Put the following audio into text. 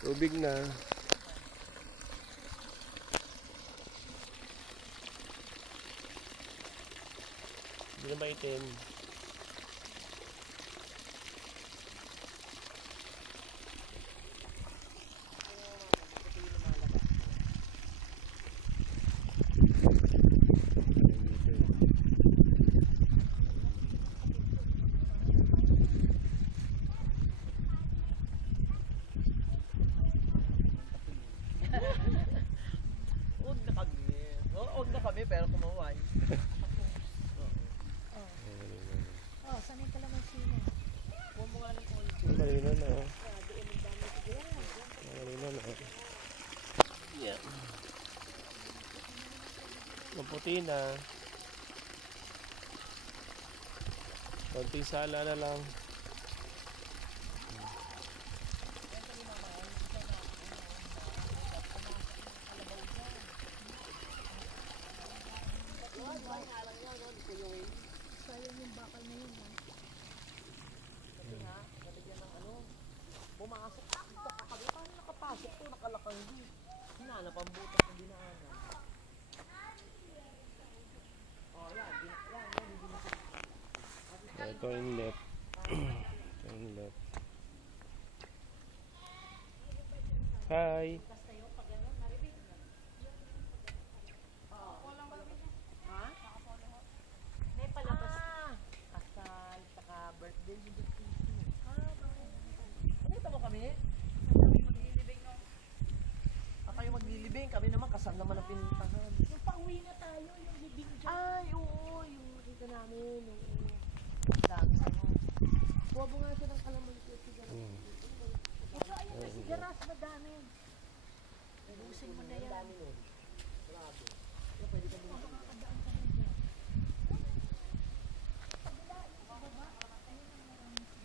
Tubig na. Hindi na maitim. Huwag na kami, pero kumaway. Sanay ka naman sino. Huwag mo nga lang kung Malino na. Malino na. Yan. Maputi na. Konting sala na lang. Sayang yung bakal na yun. kasi nga, nabigyan ng ano, pumasok. Kakabi, paano nakapasok to? Nakalakang di. Hinanap ang butas na dinaanan. Yan, hindi na siya. Ito inlet. Ito inlet. Hi! May palabas. Kasal, saka birthday ni Dr. Nakita mo kami? Maglilibing no. Kayo maglilibing, kami naman kasal naman ang pinuntahan. Yung pauwi na tayo, yung libing dyan. Ay, oo, yung nakita namin. Oo. Dami ano. Kuha mo nga siya ng kalamansi at sigaras. Ito ayun na sigaras, madami. Ubusin mo na yan. Dami nun.